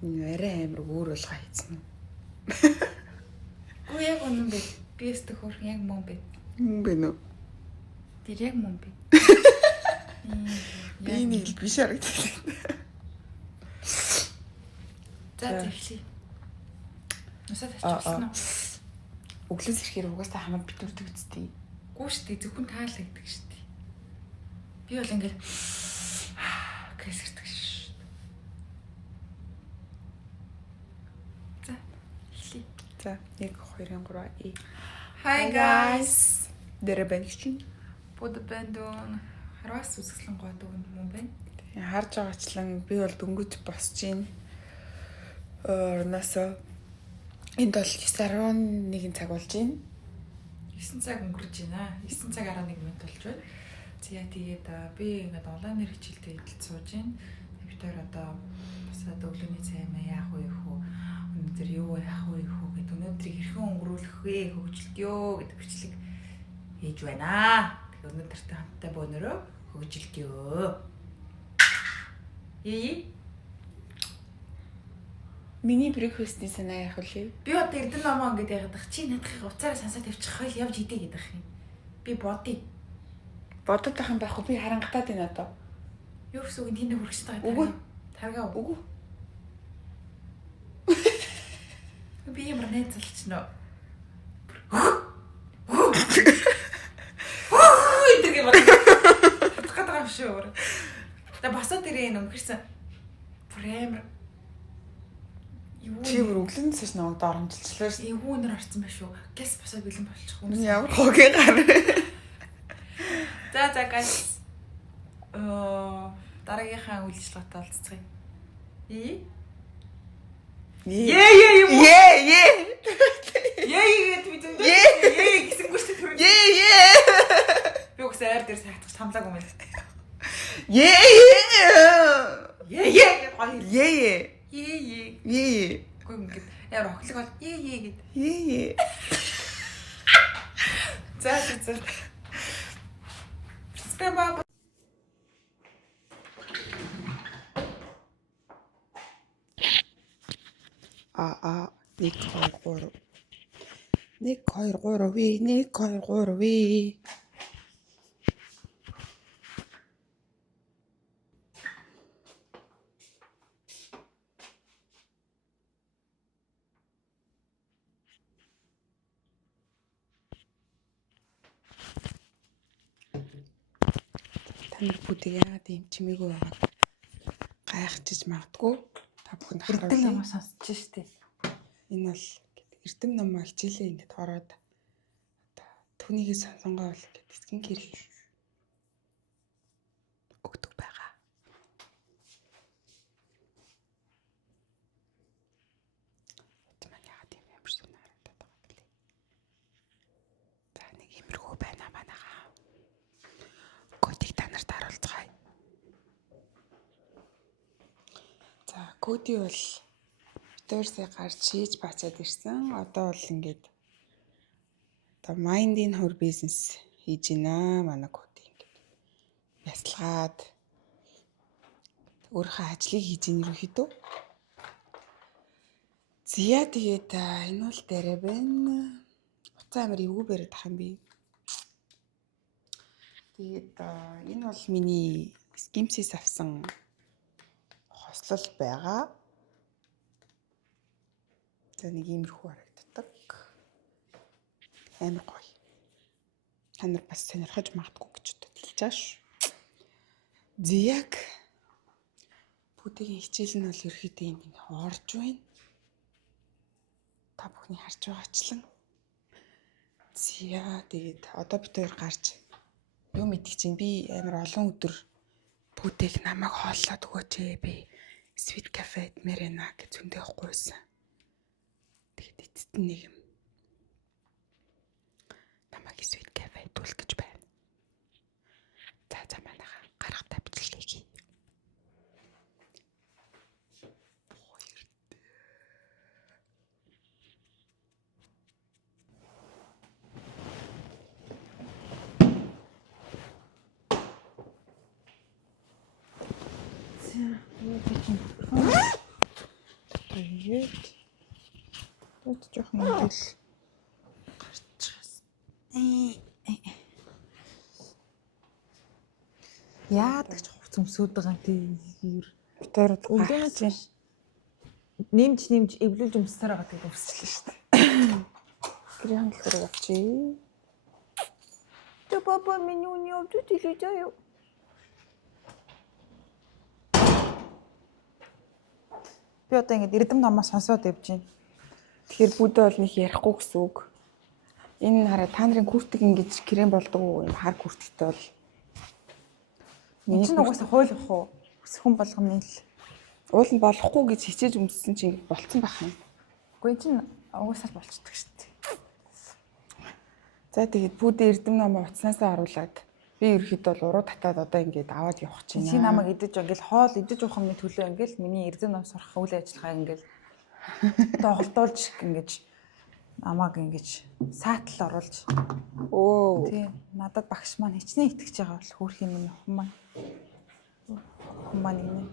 Арай амар өөр болгоо хийсэн. Гүү яг үнэн бэ. Би өстө хөр яг мөн бэ. Мөн бэ нөө. Тэр яг мөн бэ. Би нэг л биш харагдав. За тэгшээ. Насаад авчихсан уу? Өглөөс ирэхээр угаасаа хамаг битүүрдэг үсттэй. Гүү штий зөвхөн таалагддаг штий. Би бол ингээл гэсэрдэг шүү. За хэлий. За 1 2 3 и. Hi guys. Дэрбэнчин. Буд бэндон хараас үсгэлэн гоод өгөн юм байна. Харж байгаачлан би бол дөнгөж босч гин. Орносоо энд бол 9:11 цаг болж байна. 9 цаг өнгөрч байна. 9 цаг 11 минут болж байна. За тэгээд би ингээд онлайнаар хичээлдээ эдэлж сууж байна. Бид хоёр одоо басаад өглөөний цай маяг яах вэ хөө өнөөдөр юу яах вэ хөө гэдэг өнөөдрийг хэрхэн өнгөрүүлэх вэ хөгжилтөө гэдэг бичлэг хийж байна. Тэгээд өнөөдөртөө хамтдаа бөөнөрөө хөгжилтөө. Миний брекфастны санаа яах вэ? Би одоо Эрдэнэ номоо ингээд яагаад чи надад уцаараа сансаад явчих хэл явж идэ гэдэг юм. Би бодъё. Бодод тах юм байх уу? Би харангатаад байна одоо. Юу гэсэн үг тэнд хүрэх хэрэгтэй Үгүй. Таргаа Үгүй. би ямар найзалчнаа. Идэг юм байна. Хатгаа шүү. Та басаад ирээ өнгөрсөн. Премер. Чи бүр өглөөнөөс намайг доромжилчлаа шүү. Эвгүй өнөр орсон байх шүү. Гэс босоо бэлэн болчих юм. Ямар хогийн гар. За guys. Дараагийнхаа үйлчлэгтэй олцгоё. Ээ гэд би зөндөө гэсэн гүштэй төрөө. Би үгс айр дээр сайтгч хамлааг юм байна. Гүн ингээд яар охлог бол гэд. За. Спэба. 1 2 3 Танай бүдэг яагаад юм чимээгүй байгаа. Гайхчихж магадгүй. Та бүхэнд Эрдэнэ номоо сонсож штеп. Энэ бол Эрдэм номоо хичээлээ ингээд ороод түүнийгээ сонсонгоо бол ингээд бисгэн хэрэг өгдөг байгаа. Тэмээ яагаад юм ямар сонир харагдаад байгаа бэлээ. За нэг имерхүү байна манайхаа. Кодыг та нарт харуулцгаая. За коди бол битүүрсээ гарч хийж бацаад ирсэн. Одоо бол ингээд одоо майндын хөр бизнес хийж байна. Манай коди ингээд ясалгаад өөрийнхөө ажлыг хийж ийн ерөөхдөө. Зя тэгээд энэ бол дээрээ байна. Уцаа амар эвгүй бариад ах юм би. Тэгээд энэ бол миний скимсис авсан хослол байгаа. За нэг иймэрхүү харагддаг. Амар гоё. Та нар бас сонирхож магадгүй гэж бодож байгаа шүү. Зяг бүтэгийн хичээл нь бол ерөөхдөө энд орж байна. Та бүхний харж байгаачлан. Зя тэгээд одоо бид хоёр гарч юу мэдчих чинь би амар олон өдөр бүтээг намайг хооллоод өгөөч би Sweet Cafe мэрэнэ гэж зөндөө явахгүйсэн. Тэгээд эцэст нь нэг юм намайг Sweet Cafe дүүл гэж байна. За манайхаа гарахтаа бичлэгийг хий. Тэгээд тууд жоохон ингээл гарчихсан. Яадаг ч хувц өмсөд байгаа юм тий. Битээр Өглөөнөөс гарч нэмж эвлүүлж өмсөөр байгаа тэгээд өмсчлээ шүү дээ. гэрийн хандлага авчи. Тэ папа миний үний овдод илээжээ. Би одоо ингэж эрдэм намаа сонсоод явж байна. Тэгэхээр бүдэ бол нэг ярихгүй гэсэн үг. Энэ хараа та нарын күртэг ингэж крем болдог уу? Юм хар күртэгтэй бол. Энд чинь угаасаа хууль ах уу? Хүн болгоны л. Уул нь болохгүй гэж хичээж өмссөн чинь ингэ болцсон байх юм. Гэхдээ энэ чинь угаасаа болцдог шүү дээ. За тэгээд бүдэ эрдэм намаа утаснасаа оруулаад би ерөөхдөө бол уруу татаад одоо ингэж аваад явах чинь. Чи намайг идэж ингээл хоол идэж уух юмны төлөө ингээл миний эрдэм нам сурах үйл ажиллагаа ингээл доголдуулж ингэж намайг ингэж саатал оруулж. Өө. Тий. Надад багш маань хичнээн итгэж байгаа бол хөөх юм минь хүмүүс. Хүмүүс нэг.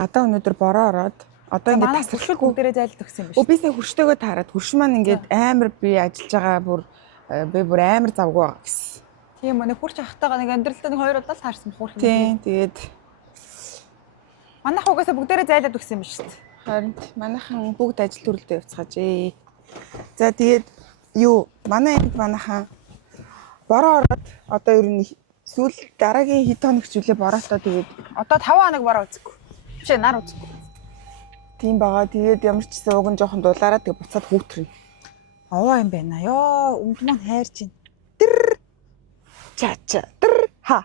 Одоо өнөөдөр бороо ороод одоо ингэ тасралтгүй бүгдээрээ зайлд өгсөн юм биш. Би сая хөрштөөгөө таарад хөрш маань ингээд амар би ажиллаж байгаа би бүр амар завгүй байгаа гэсэн. Тийм үү, нэг хурц ахтайгаа нэг амьдралдаа нэг хоёр удаа л таарсан хөөх юм. Тийм тэгээд манайх угаасаа бүгдээрээ зайлд өгсөн юм шүү дээ. харин манайхан бүгд ажил төрөлдөө явцгаажээ. За тэгээд манай энд манайхан бороо ороод одоо ер нь сүүл дараагийн хэд хоног хичүүлээ бороотоо тэгээд Одоо 5 хоног бороо үзэхгүй. Биш нар үзэхгүй. тийм байгаа. Тэгээд ямар ч гэсэн уг нь жоохон дулаараа тэгээд буцаад хүүтрэн. Овоо юм байна. Ёо, өмд маань хайрч байна. Ча тэр ха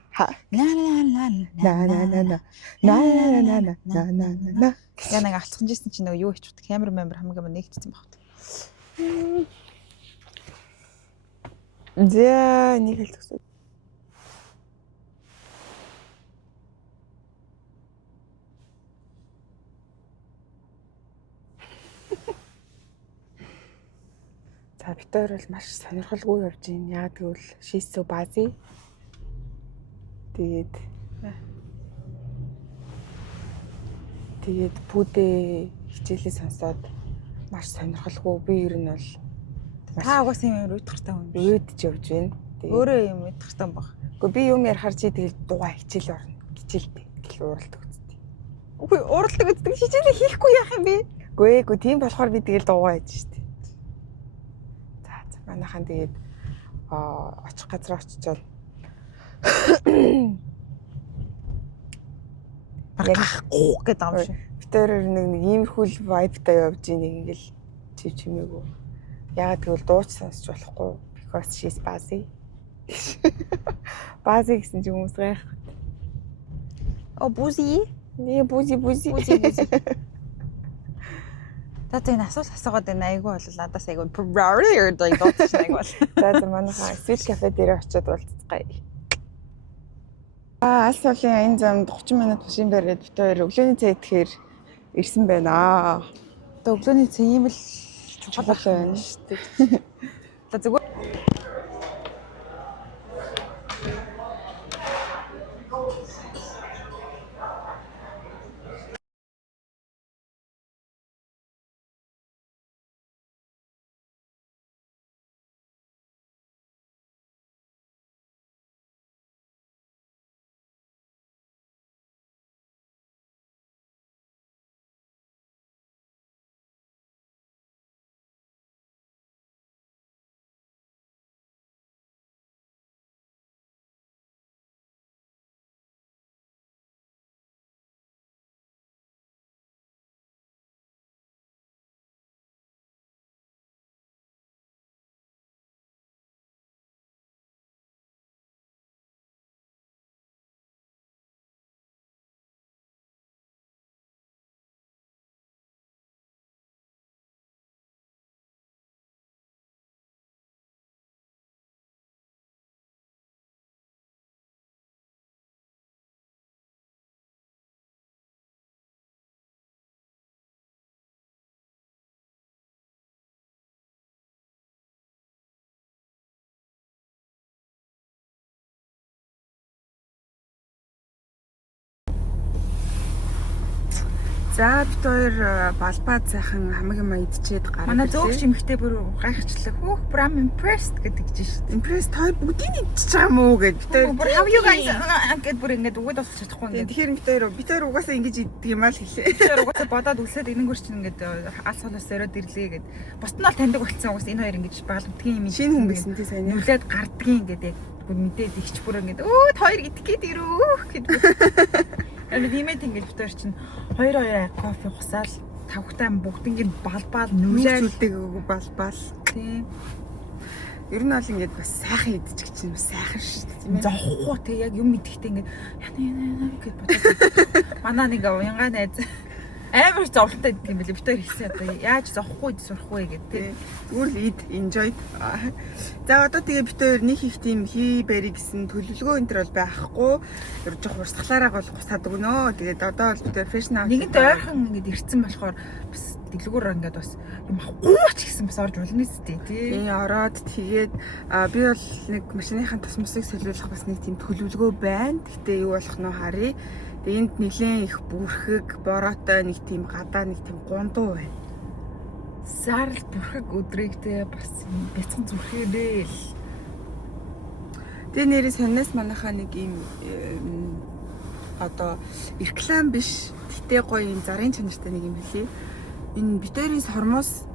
На. Я нэг алцхан жисэн чинь нөгөө юу хийчихв. Камер хамгийн нэгтсэн багт. За нэг хэл төгсөө. За бид хоёр бол маш сонирхолгүй явж байна. Яг тэгвэл шийсүү бази. Тэгээд бүдэ хичээлээ сонсоод маш сонирхолгүй. Би ер нь бол Та угаасаа юм уйдгартай хүн биш. өөдөж явж байна. Өөрөө юм уйдгартай баг. Гэхдээ би юм ярихаар чи тэгэл дугаа хичээл орно. Хичээлтэй гэл ууралдаг үсттэй. Үгүй ууралдаг үздэг хичээлээ хийхгүй яах юм бэ? Үгүй тийм болохоор би тэгэл дугаа хийж штэ. За манайхан тэгээд очих газар очичоод Барахгүй гэдэг юм шиг. Битээр нэг иймэрхүү вайбтай явж ийн ингээл чимээгүй. Ягаад гэвэл дууч сонсч болохгүй. Because she's busy. Busy гэсэн чинь хүмүүс гайх. Бузи. Nee бузи. Та энэ асуугаад байна. Айгүй бол надаас айгүй priority гэдэг дууч айгүй бол. За манайхаа Sweet Cafe дээр очиод уулзцгаая. Алс суулийн энэ замд 30 минут машин бариад бид хоёр өглөөний цай идэхээр ирсэн байна. Одоо өглөөний цай ийм л Чухал байна шүү дээ. Одоо зүгээр За бид хоёр балбаад сайхан хамаг юм идчихэд гараад. Манай зөөгч эмхтэй бүр гайхчлаа. Хөөх, бүр I'm impressed гэдэг чинь шүү дээ. Impressed хоёр бүгдийг идчихэж байгаа мó гэд бид хоёр. Бүр how you guys гэд бүр ингэж өгөөд босч чадахгүй ингэ. Тэгэхээр бид хоёр угаасаа ингэж иддэг юм аа л хэлээ. Бид хоёр угаасаа бодоод үлсээд энэнгөр чинь ингэж алс холоос өрөөд ирлээ гэд. Бусд нь бол таньдаг болсон угаас энэ хоёр ингэж балбдгийн юм. Шинэ хүн байсан тий сайн. Нүлээд гардгийн гэдэг бүр мэдээд ихч бүр ингэ өөд хоёр идэх гээд ирүү гэдэг. Энэ нэмээд ингэж бид хоёр чинь 2 кофе хусаал тавхтай бүгднийг балбаал нүлээд зүйлдэг балбаал тий. Ер нь бол ингэж бас сайхан идчих чинь сайхан шүү дээ тийм ээ. Зовхгүй тий яг юм идэхтэй ингэ яна гэж бодоод. Манай нэг уянгаа найз амар зовлонтой гэдэг юм билээ. Бид хоёр хэлсэн одоо яаж зовхгүй сурах вэ гэдэг тий. Зүгээр л eat enjoy. За одоо тэгээ бид хоёр нэг их тийм хий барь гэсэн төлөвлөгөө энэ төр бол байхгүй. Ер нь жоох урсгалаараа бол гусаад өгнө. Тэгээд одоо бол бид хоёр fresh now нэгэнт ойрхон ингэж ирсэн болохоор бас дэлгүүр ингээд бас юм авахгүй ч гэсэн бас орж болно үстэй тий. Ороод тэгээд би бол нэг машиныхаа тосмосыг солиулах бас нэг тийм төлөвлөгөө байна. Гэхдээ юу болох нь харъя. Энд нэлээд их бүрхэг, бороотой нэг тийм гадаа нэг тийм гундуу байна. Сарл бүрхэг өдрийгтэй бас бяцхан зүрхээрээ л. Тэгээ нэрээ санаас манайхаа нэг юм одоо реклам биш, гэтээ гоё юм зарын чанартай нэг юм хэлээ. Энэ битэрийн сормоос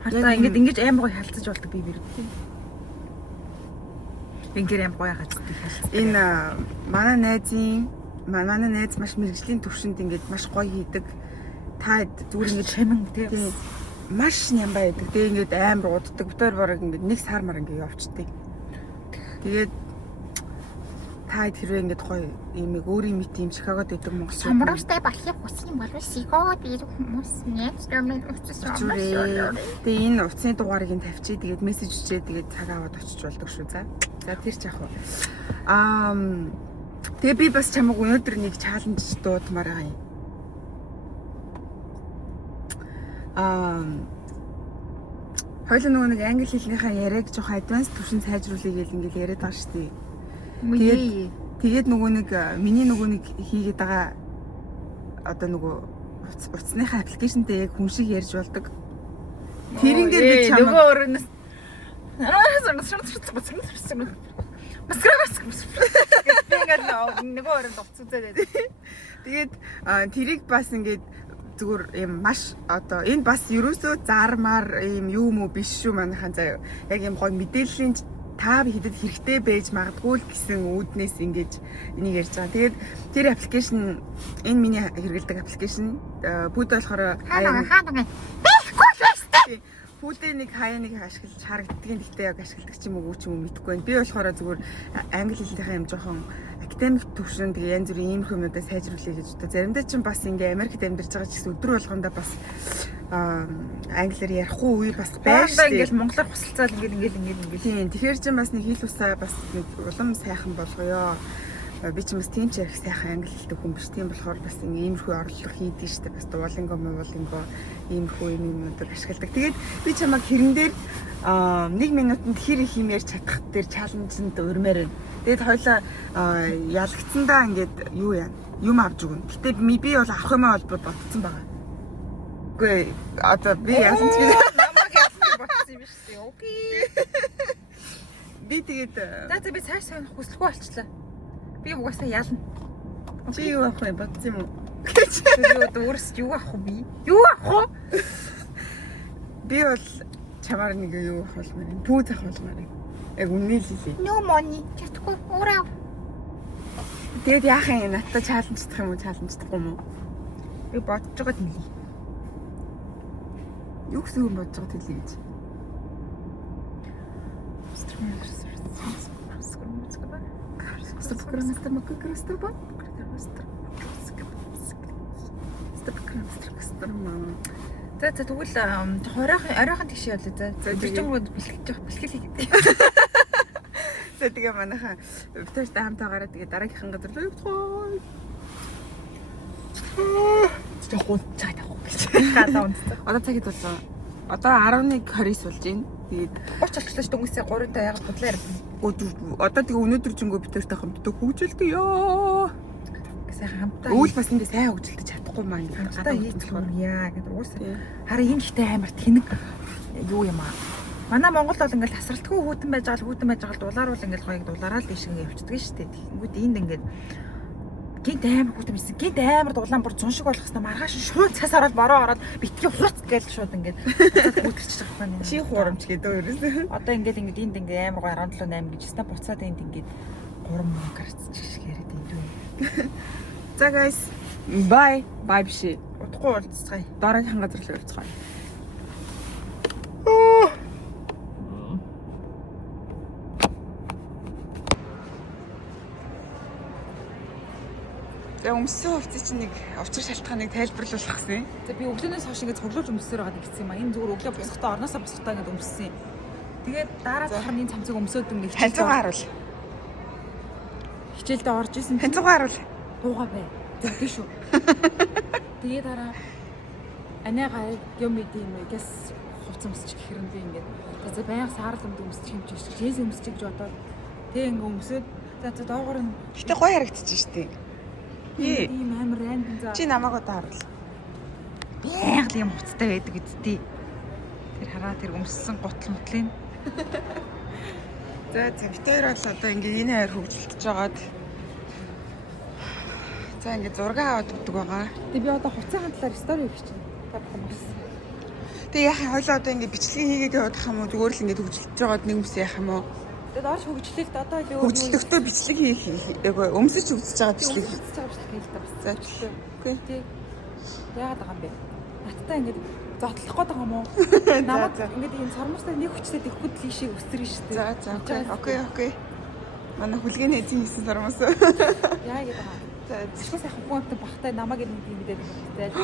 хартаа ингэж аим гоё халцаж болдог би бэрэгтэй. Ингээд аим гоё хацдаг халцдаг. Энэ манай найз маш мэрэгжлийн төвшөнд ингээд маш гоё хийдэг. Та зүгээр ингээд шамин тий. Маш нямбаа байдаг. Тэгээ ингээд амар уддаг. Бид хоёр бараг ингээд нэг сар мар ингээд явчихдээ. Тэгээд та хэрвээ ингээд гоё юм өөрийн мэт юм Чикагод байдаг монголчууд Самууртай болохыг хүсэх юм бол Сигод ирэх хүмүүс нэвсгэрмэн уцсан. Тэгээ энэ утасны дугаарыг нь тавьчих. Тэгээд мессеж өчөө тэгээд цаг аваад очиж болдог шүү. За тэр ч яг уу. Тэгээ би бас чамайг өнөөдөр нэг чаленж дуудмаар байгаа юм. Хоёул нөгөө нэг англи хэлнийхаа яриаг жоох advanced төвшин сайжруулъя гэл ингээд яриад байгаа шүү дээ. Тэгээд нөгөө нэг миний нөгөө нэг хийгээд байгаа одоо нөгөө утасныхаа аппликейшнтэй яг хүн шиг ярьж болдог. Тэрэн дээр би чамайг нөгөө өрөөс нөгөө өрөөнд уццаад. Тэгээд тэрийг бас ингээд зүгээр юм маш одоо энэ бас ерөөсөө зармаар юм юм уу биш шүү манайхан заяа. Яг юм гоё мэдээллийн та бидэд хэрэгтэй байж магадгүй л гэсэн үүднээс ингэж энийг ярьж байгаа. Тэгээд тэр аппликейшн энэ миний хэрэгэлдэг аппликейшн бүгд болохоор хаадаг. Пүүдээ нэг хаяа нэг ашиглаж харагддгийг гэхдээ яг ашигладаг ч юм уу мэдэхгүй байна. Би болохоор зүгээр англи хэлнийхээ юм жоохон академик төвшин тэгээ янз бүрийн ийм хүмүүстээ сайжруулъя гэж боддог. Заримдаа ч бас ингээ Америкт амьдарч байгаа ч гэсэн өдөр болгондоо бас англиар ярихгүй үе бас байж тээ. Ингээл монголоор хусалцаал ингээл. Тийм. Тэгэхээр ч бас нэг хэл усаа бас нэг улам сайхан болгоё. Би ч бас тийм ч ярих сайхан англи хэлтэй хүн биш. Тийм болохоор бас иймэрхүү орлого хийдэг штеп. Бас Duolingo, иймэрхүү юмнуудыг ашигладаг. Тэгээд би чамайг хэрэн дээр 1 минутанд хэр их юм ярьж чадах дээр чаленжинд урмаар байна. Тэгээд хоёлаа ялгцсандаа ингээд юу яа юм авч өгнө. Гэтэ би бол авах юм бол бодсон байгаа. Үгүй одоо би яасан ч намайг яасан бодсон юм биш үү? Окей. Би тэгээд за би цааш сонох хүсэлгүй болчихлоо. Би угаасаа ялна. Чи юу авах вэ? Бодсон юм уу? Өөрөөс юу авах вэ? Юу авах вэ? Би бол чамаар нэг юу авах болмаар юм. Пүүз авах болмаар юм. Яг үнэ л хэлээ. No money. Чадахгүй ураа. Тэгээд яах юм надад чаленждах юм уу? Чаленждахгүй юм уу? Би бодож байгаад хэлье. Юу гэсэн юм бодож байгаад хэлье гэж. За тэгвэл оройхон тийш явлаа. За бэлтгэнгүүд бэлтгэл хийгээд. За тэгээ манайхаа битэртэй хамтаагаараа тэгээ дараагийнхан газар руу явчихъя. Тэгвэл цаг тавах гэж. Гадаа унтсан. Одоо цагид болоо. Одоо 11:29 болж байна. Тэгээд 30 болчихлоо шүү дүнсээ 3-тай яг бодлоо ярьсан. Одоо тэгээ өнөөдөр жингөө битэртэй хамтдаа хөгжүүлдэг ёо. сайхан хамтаа. Өвөл бас ингэ сайн хөгжилдөж чадахгүй маа ингэ хамтаа хийчихвэр яа гэдэг уусаа. Хараа энэ ихтэй амар тэнэг юу юм аа. Манай Монгол бол ингээл тасралтгүй хүүтэн байж байгаа дулааруул ингээл хоёог дулаараа л ийш ингээ явчихдаг шүү дээ. Тэгэнгүүт энд ингээд гинт амар хүүтэн байсан. Гинт амар дулаан бүр зун шиг болох хэвээр маргааш шууд цас ороод бороо ороод битгий хурц гээл шууд ингээд хүүтэрч байгаа юм. Чи хурамч гэдэг ерөөсөө. Одоо ингээд энд ингээ амар гоо 17 8 гэж ста буцаад энд ингээд 3 мөнгө гарцчих шиг яриад энэ дүү. За guys, bye. Bye биш. Удахгүй уулзцгаая. Дараагийн газар л уулзцгаая. Тэгээ өмссөн хувцас чинь нэг учир шалтгааныг тайлбарлуулах гэсэн. За би өглөөнөөс хойш ингээд цоглуулж өмсөөр байгаа гэсэн юм а. Энэ зүгээр өглөө босохдоо орноосоо босохдоо ингээд өмссөн. Тэгээд дараа дахин энэ цамцыг өмсөөд ингээд Ханцуугаа харуул. хичээлдээ орж исэн. Ханцуугаа харуул. Дуугаа бай. За тийш үү. Тэгээд дараа анаагаа юм идэм юм гэс хувц өмсчих гэхэр нь би ингээд за баян саарл өмсчих юм чиш. Жинс өмсчих гэж бодоод тэг ингээд өмсөд за доогоор нь Гэтэ гоё харагдчих штеп. ийм амар рандом за. Чи намайг одоо харуул. Байгаль юм хувцтай байдаг үсттэй. Тэр хараа тэр өмссөн гутал мутлын. За бид хоёр бол одоо ингээ энэ хоёр хөгжилтөж байгаад. За ингээ зураг аваад өгдөг байгаа. Тэг би одоо хувцасны талаар стори хийх чинь. Та бүхэн бас. Тэг яхаа хойлоо одоо ингээ бичлэг хийгээд явах юм уу? Зүгээр л ингээ хөгжилтөж байгаад нэг юмс яах юм уу? Тэгэд орж хөгжлөлт одоо л юу Хөгжилтөхдөө бичлэг хийх. Өмсөж хөгжиж байгаа бичлэг. хөгжиж байгаа бичлэг хийх та бас. За бичлэг. Окей. Тэг. Яагаад байгаа юм бэ? Надтай ингээд зотлох гээд байгаа юм уу? Намайг ингээд энэ сормостой нэг хүчтэй тэгэхэд л ийшээ өсрөн шүү дээ. За. Окей. Манай хүлгээний эзэн хийсэн сармас. Яа гэдэг байгаа. За. Ашгүй сайхан хүн амт багтай намайг нэг юм мэдээд байна.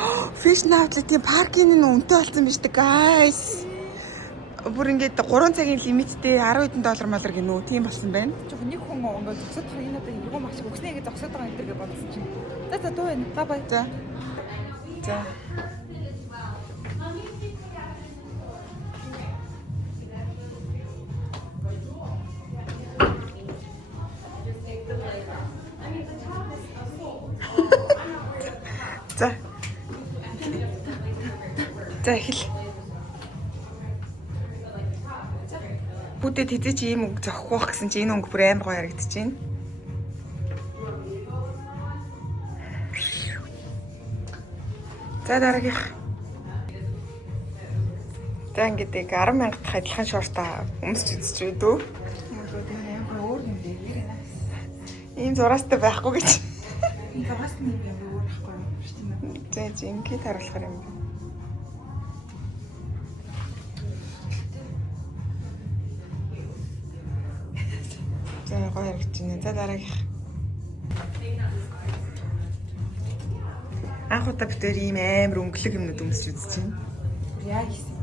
Fashion outlet-ийн паркинг нь үнэтэй болсон биз дээ, guys. Бүр ингээд 3 цагийн лимиттэй 10 хэдэн доллар малар гинөө. Тийм болсон байна. Жог нэг хүн ингээд зогсоод байгаа энэ одоо юу маш өгснэгээ зогсоод байгаа энэ гэж бодсон чинь. За дуу энэ. Бай. За. За эхэл. Бүтэд хэзээ чи ийм өнгө зохих байх гэсэн чи энэ өнгө бүр амар гоё харагдаж байна. За дараагийнх. За ингэдэг 10,000 дахь адилхан шортаа өмсч үзэж байдгүй. Ийм зураастай байхгүй гэж. Энэ зураас нь юм өөр байхгүй юу? За ингээд харуулахаар юм. За гоё харагдаж байна. За дараагийнх. Анх удаа бид тээр ийм амар өнгөлөг юмнууд өмсч үзэж байна. Яа гэсэн.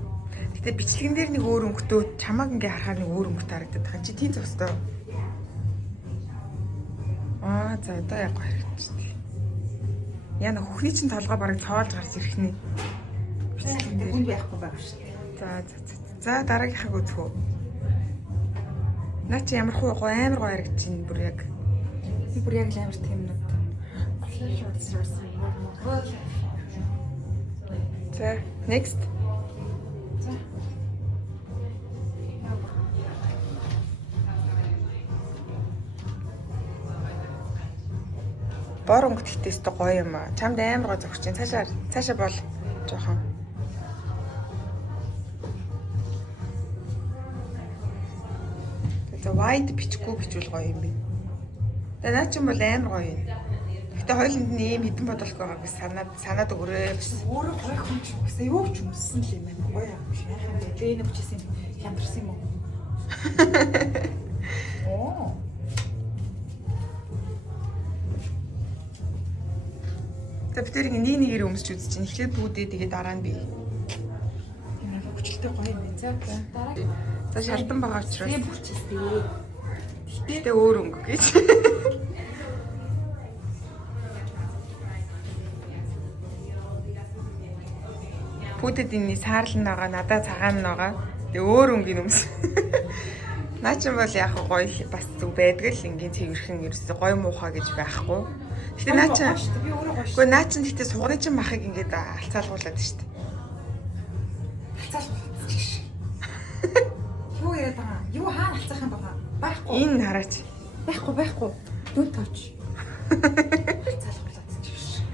Гэтэ бичлэгэн дээр нэг өөр өнгөтэй чамааг ингээ харахаар нэг өөр өнгөтэй харагдаад байгаа. Чи тийм зөстэй. За одоо яг гоё харагдаж байна. Яна хөхний чин толгой бараг цоолж гарч ирэх нэ. Бичлэгэн дээр хүн байхгүй байгаа шүү дээ. За дараагийнхыг үзэх үү. Наа чи ямар хуу амар гоё харагдаж байна бүр яг. Би бүр яг л амар тэмнүүд. За next. Бор өнгө тэгтээс тэ гоё юм аа. Чамд амар гоё зогсож байна. Цаашаа бол жоохон. За wide бичгүй бичвэл гоё юм бэ. Тэгээ наа ч юм бол амар гоё юм. Гэтэ хоёуланд нь ийм хідэн бодолгүй байгаа гэж санаад өгөрөө. Өөрөө гоё хүн ч уусаа юу ч өмссөн л юм байна. Гоё юм шиг яах юм бэ? Лээнэ бичсэн хямдарсан юм уу? Оо. За бид тэрийг нэг нэгээр өмсч үзэж чинь эхлээд бүүдээ тэгээ дараа нь би. Тийм ээ хүчлээ гоё юм байна. За дараа. За шалдан байгаа учраас. Тийм хүчтэй. Гэтэ өөр өнгө гэж. Бүтэд энэ саарлан байгаа, надаа цагаан нь байгаа. Тэгээ өөр өнгөний өмс. Наа чинь бол яг гоё бас зүг байдаг л ингийн цэвэрхэн ерөөсөө гоё муухай гэж байхгүй. Гэтэ наа чинь би өөрөө гоё шүү. үгүй наа чинь гэтэ сугны чинь махыг ингээд алцаалгуулад шүү дээ. Юу яриад байгаа? Юу хаана алцах юм байгаа? Байхгүй. Энэ хараач. Байхгүй. Дүн тавч. Алцаалгуулаад чиш.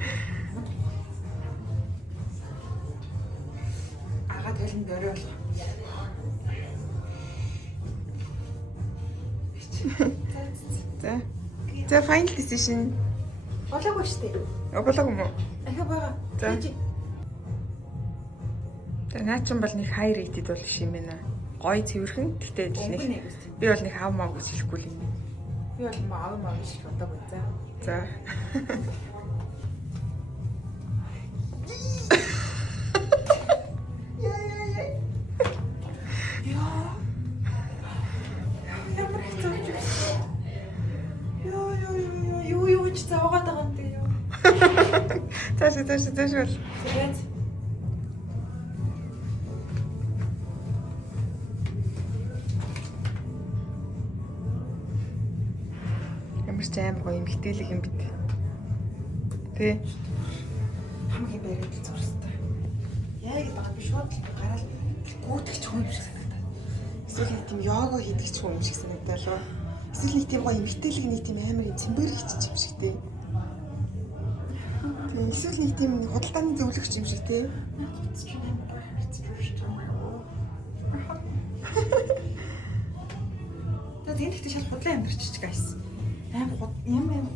Агаад хэлэн дөрөө бол. За. За final decision. Болоогүй шүү дээ. Болоог юм уу? Ахаа байгаа. За. Тэгээ наа чинь бол нэг high rated бол биш юм байна. Гоё цэвэрхэн. Гэтэ нэг би бол нэг хав мав гэж хэлэхгүй юм. Би бол маа биш бодоогүй за. За. Юу ч заагаад байгаа юм дээ юу. Тааш бол. Тэгээд Ямар ч аим гоё эмгтээлэг юм бит. Тэ. хамгийн байрал зурстай. Яа гэдэг байгаа би шууд л гараад гүйтгэж хүн юм шиг санагдаад. Эсвэл нэг тийм йога хийдэг ч хүн юм шиг санагдаа лөө. Эсвэл нэг тийм гоё эмгтээлэг нэг тийм амар юм цэмбэр хийчих юм шиг тэ. Тэ эсвэл нэг тийм худалдааны зөвлөгч юм шиг тэ. Тэгээд энэ ихтэй шал худлаа ямарчиж гайс. Ямар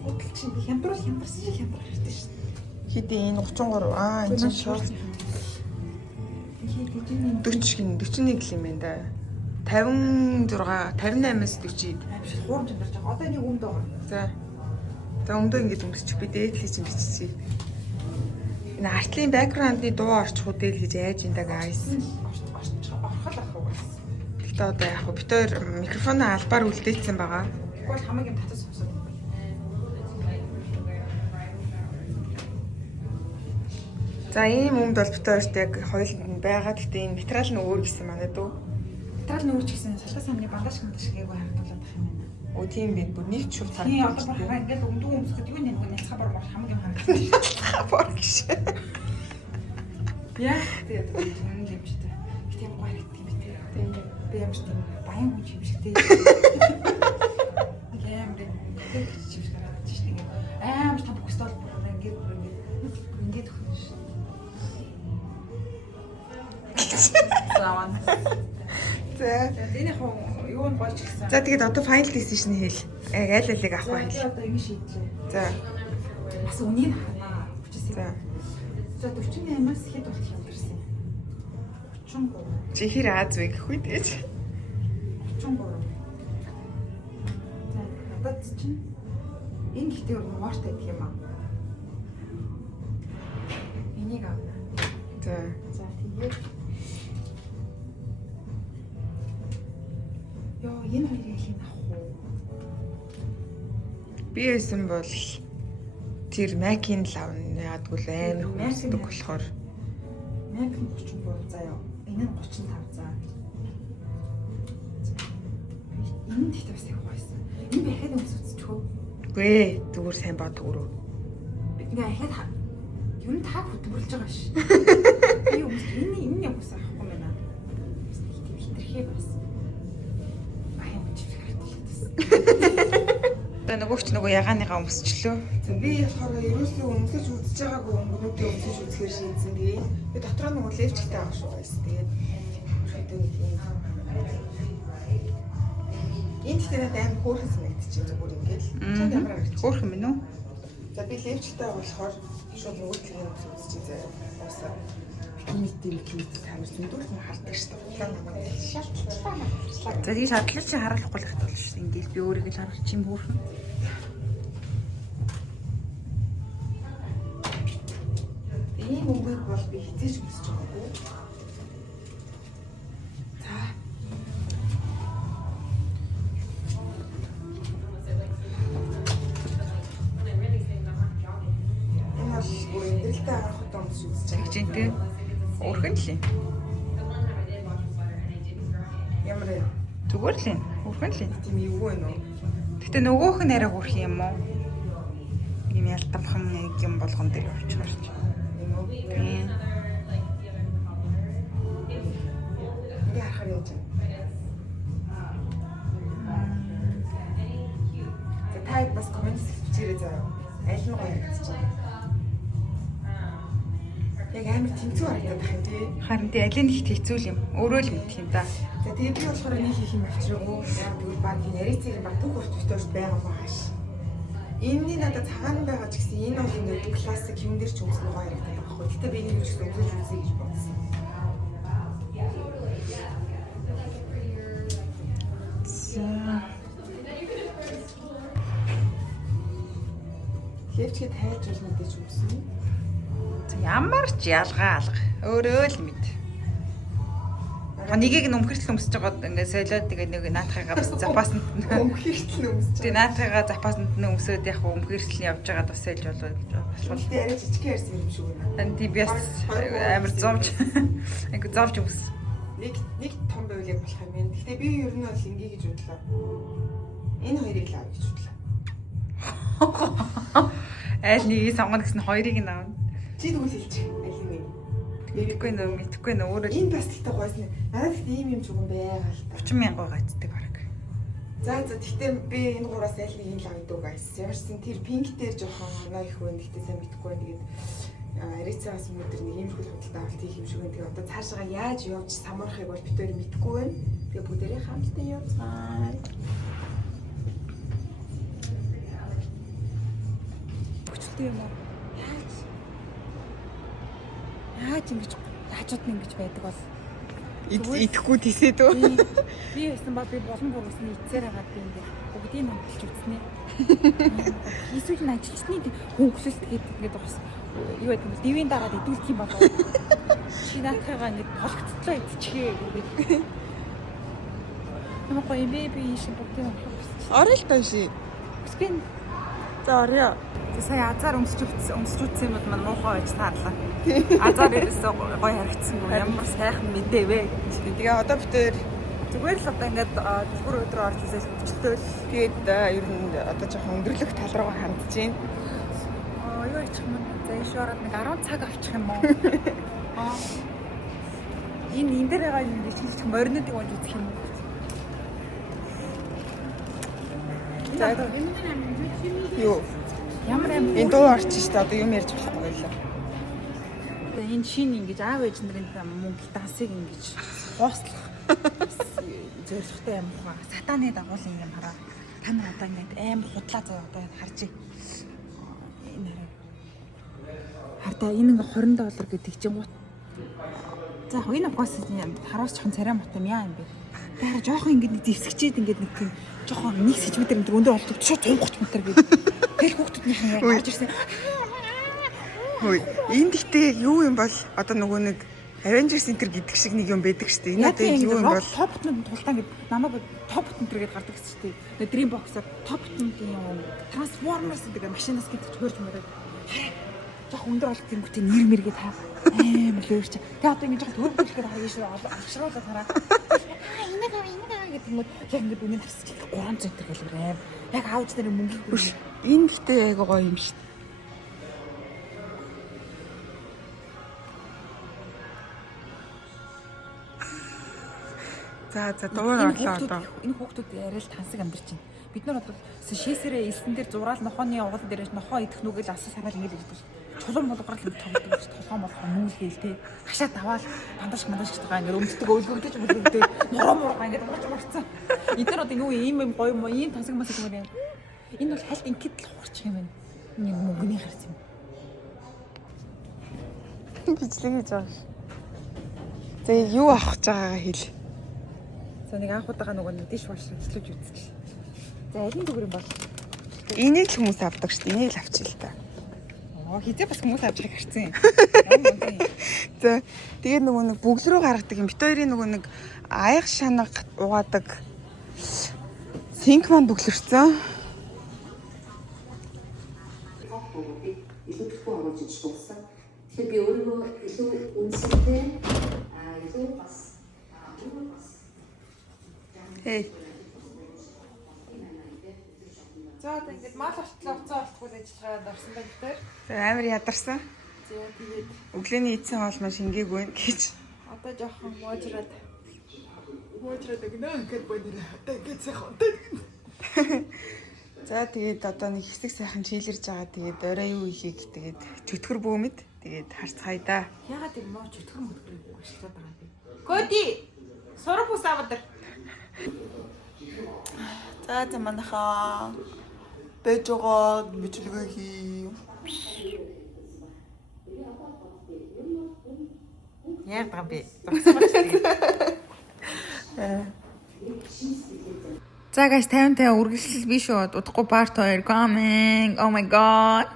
худал чинь хямдрсан шиг хямдрах хэрэгтэй шүү. Хэдийн 33 энэ чинь шорт 41 л юм байна да. 56 58-аас 40. Амьшил хуурж амьдарч байгаа. Одоо нэг өмд байгаа. За. За өмдөө ингэж өмсчих би дээд хийж биччихье. Энэ артлын бэкграундны дуу орчихуу дээр хийж айж энэ гайс. Орхол ах уу гайс. Гэтэ одоо яг хөө битээр микрофоны албаар үлдээсэн байгаа. Тэгвэл хамаг юм татаж сонсоо. За ийм өмд бол битээрт яг хоёуланд нь байгаа. Гэтэ энэ материал нь өөр гэсэн манай дүү. Материал нь өөр ч гэсэн салхас амны бандаж шиг аягүй харагдуулаад байх юм байна. Оо тийм бид бүр нэг ч шууд Тийм одоо барахаа ингээд өмдөө өмсгөд юу нэг нэлцха бор хамаг юм харагдаж. бор гэж. Яа тэгээд энэ лимжтэй. Гэтэ юм гоё харагддаг юм битээ. Тийм би ямар ч тийм баян хүн юм шиг тийм. Ямар тийм чив гараад ч тийм амар том хөстөл бүр ингээд өхөн ш. Зааван. За. Энийг юу нь болж гисэн. За тэгээд одоо final decision хэл. Аль алиг авах вэ? Одоо ингэ шийдлээ. За. Бас үнийг ханаа. За. За 48-аас хэд болчих юм дэрсэн. 33. Чи хэр Аз вэ гэх үү тэгэж. 33. За одоо чинь энэ гэхдээ морт байдаг юм аа. Энийг авна. За. За тэгээд ёо энэ хоёрыг хин авах уу? Би байсан бол тэр Макин л авна. Ягдгүй л амар хүнсдэг болохоор. Макин 33 заа ёо. Энэ нь 35 заа. Энэ дэхтэй бас яг гоёсэн. Энэ дахиад өмсөцчих үү? Үгүй ээ, зүгээр сайн бод өгөрөө. Бид ингээ ахаад юу н та хөдөлмөрлж байгаа ш. Би энэ яг ус авахгүй байна. Тийм хитрхээ бас. Баян үчиг харагдчихлаа. За нөгөөч нөгөө ягааныгаа өмсчлөө. Би болохоор ерөөсөө өмсөж үзэж байгаагүй өнгөнүүдээ өмсөж үзэхээр шийдсэн. Тэгээ би дотроо нөгөө левчтэй авах шүү байсан. Тэгээд энэ тэгэхээр амар хөөрхөн санагдчих зүгээр ингээл. Чанд ямар харагдчих. Хөөрхөн мэн үү? За би левчтэй болохоор шууд нөгөө төлөв өмсөж үзье. Уусаа бикини тамир зөндөл нь хардаг шүү дээ. План намайг шалтлаа. За тийм шатлал чи харуулахгүй л хэвтал шүү. Ингээл би өөрийг л харах чим хөөрхөн. Ийм өнгөийг бол би хизээч өмсөж байгаагүй. За. Энэ бол бүр эндрэлтэй харахад өмсөж үзэж байгаа. Хичээтэй. Өөрхөн л юм. Ямар вэ? Зүгээр л юм. Хөрхөн л энэ тийм эвгүй байна уу? Гэтэ нөгөөх нь арай хөрх юм уу? Ийм ялтамхан нэг юм болгон дээр очролч. Юм уу? Тийм. Ингээ харахаар яаж вэ? Та бас коммент хийчихээрэй заяа. Аль нь гоё гэж чинь. Яг амар тэнцүү харагдаад байх юм тий. Харин тий аль нь их хэцүү юм. Өөрөө л мэдх юм да. За тэгээ би болохоор нэг хийх юм авчиргуу. Яг тэгвэл баг нарийн баг бүх өртөвтөөрт байгаа маа хааш. Энэний надад цагаан байгаа ч гэсэн энэ бол ингээд классик юм дээр ч үзсэн гоё харагдаад байгаа байхгүй. Гэтэ би нэг ч гэсэн үзэж үзье гэж бодсон. Хевчгээ тайлж үл мэдээж үзсэн. Ямар ч ялгаа алга. Өөрөө л мэд. Нэгийг нь өмхөртөл өмсөж байгаад ингээд солиод тэгээ нэг наатахыгаа бас запаасанд өмхөртөл өмсөж. Тэгээ наатахыгаа запаасанд нь өмсөд яг өмхөртөл нь явж байгаад бас сольж болоо гэж болох. Тэгээ арай жижиг ярьсан юм шиг байна. Тань тийм бас амар зовж. Ингээд зовж өмс. Нэг том байвал яг болох юм. Гэтэ би ер нь бол ингээ гэж бодлоо. Энэ хоёрыг л авах гэж бодлоо. Айл нэгийг сонгоно гэсэн хоёрыг нь аавна. Чи тэгвэл хэлчих. Аль нэг. Мэдхгүй нөө өөрөө. Энэ бас тэгтээ гойсон. Надад тэгтээ ийм юм ч үгүй байгаа л та. 30,000 гацдаг бараг. За тэгтээ би энэ гураас аль нэг л авдаг гайс. Ямар ч сан тэр пинк дээр жоохон оноо их байна. Тэгтээ сайн мэдхгүй байна. Тэгээд Арицаас өнөөдөр нэг иймэрхүү худалдаа авалт хийх юм шиг байна. Тэгээд одоо цаашаа яаж явж самуурахыг бол бид хоёр мэдхгүй байна. Тэгээд бүгдээрээ хамтдаа явцгаая. Бүчтэй юм уу? Яаж ингэж хажууд нь ингэж байдаг бол идэхгүй тийсээд үү? Би яасан ба би болон бургасны ицээр хагаад би ингэ бүгдийг намталж үзнэ. Эсвэл нь ажилчны хөнгөлөлт гэдэг бас юу гэдэг юм бэ? Дивийн дараад идүүлэх юм болов. Чи наатайгаа ингэ болгоцлоо идчихээ гэдэг. Намайг гоё би шиг бүгдийг намталж. Орё л тааши. Скин. За орё. Сая азар өмсч үтсэн юмуд маань муухай байж таарлаа. Азар ерөөсөө гоё харагдсан юм. Ямар сайхан мэдээ вэ. Тэгээ одоо битээр зүгээр л одоо ингээд бүр өдрөө орж ирсээс хүчтэй л. Тэгээд ер нь одоо жоохон өндөрлөх тал руугаа хандж байна. Юу ачих юм бэ? За ийш ороод нэг 10 цаг авчих юм уу? Энэ дээр байгаа юм гэж моринодыг болж үзэх юм уу? За юу ямар юм энэ дуу орчих шүү дээ. Одоо юм ярьж болохгүй байлаа. Тэгээ энэ шин ингэж аав ээж нарын мөнгө дансыг ингэж хоослох зөвлөгтэй юм байна. Сатаны дагуулын юм хараа. Та нар одоо ингэ амар худлаа зөө одоо харж энэ хараа. Хардаа энэ ингээ $20 гэдэг чинь гут. За энэ угаас харуулж чихэн царай мот юм яа юм бэ? Тэр жоохон ингэ зэвсэгчээд ингэ нэг тийм жоохон 1 см өндөр болдог шууд 30 м гэдэг. Тэр хүүхдүүднийх нь гарч ирсэн. Хөөе. Энд ихтэй юу юм бол одоо нөгөө нэг Avengers Center гэдэг шиг нэг юм байдаг шүү дээ. Энэ одоо юу юм бол топ бутны тултаа гэдэг намайг топ бутн тэргээд гардаг шүү дээ. Тэгээ Dream Box-аар топ бутны юм Transformers гэдэг машинаас гэдэг хөрж мөрөд. Жох өндөр болт юм гүтээ нэр мэргээд хаа. Амар л өөрч. Тэгээ одоо ингэ жох төрөлхөөр хаяа шүү авшруулаад хараа. Энэ гэдэг юм уу яг ингэ үнэн тавсч 300 төгрөг гэлээр аим. Яг аавч нарын мөнгө хүрш. Энэ гэхдээ яг гоё юм шүү. За дуур орлоо одоо. Энэ хүүхдүүд арай л тансаг амьдарч байна. Бид нар бол шээсэрээ элсэн дээр зураал нохооны угал дээр нохоо идэх нүгэл асас хараал ингэ л гэдэг шүү. Чулуун болгорол тоглодог шүү. Толгоо молгоо нүүлгээл те. Хашаа даваал бандаж байгаа ингэ өмддөг өлгөгдөж мөлгөгдөж нороо мургаа ингэ урж марцсан. Эдгээр одоо юу ийм юм гоё юм уу? Ийм тансаг масаг юм байна. Энэ бол хальт ингээд л хуурчих юм байна. Энэ мөнгөний харц юм. Бичлэг хийж байгаа. За юу авах гэж байгаагаа хэл. За нэг анхудаага нөгөө нэг диш ваш хөтлөж үзчихлээ. За аль нь зүгээр юм бол энийг л хүмүүс авдаг шүү дээ. Энийг л авчих л та. Хизээ бас хүмүүс авч харсан юм. За тэгээд нөгөө нэг бүгд рүү гаргадаг юм. Бит хоёрын нөгөө нэг аяг шанаг угаадаг синк маань бүглэрсэн. Илүү төгөө оруулж иж дууссан. Тэгэхээр би өөрийгөө илүү үнсэнтэй илүү бас Hey. За одоо ингээд мал болтлоо уцаа болтгүй ажиллагаад орсон байна битэр. Амар ядарсан. За тэгээд Өглөөний эцсийн хоол маш ингээгүй гэж. одоо жоохон моожраад өгнө гэхэд бодорой. Одоо ингээд сайхан унтаад. За тэгээд одоо нэг хэсэг сайхан чийлэрж байгаа. Тэгээд орой юу ихийг тэгээд чөтгөр бөөмөд тэгээд харцгаая да. Ягаад юм моо чөтгөр ашиглаад байгаа юм бэ? Коди сурах ус аваад. За манайхаа бэж байгаа бичлэгээ хий. Яагаад би? За guys 50 үргэлжлэл биш үү? Удахгүй part 2 coming. Oh my god.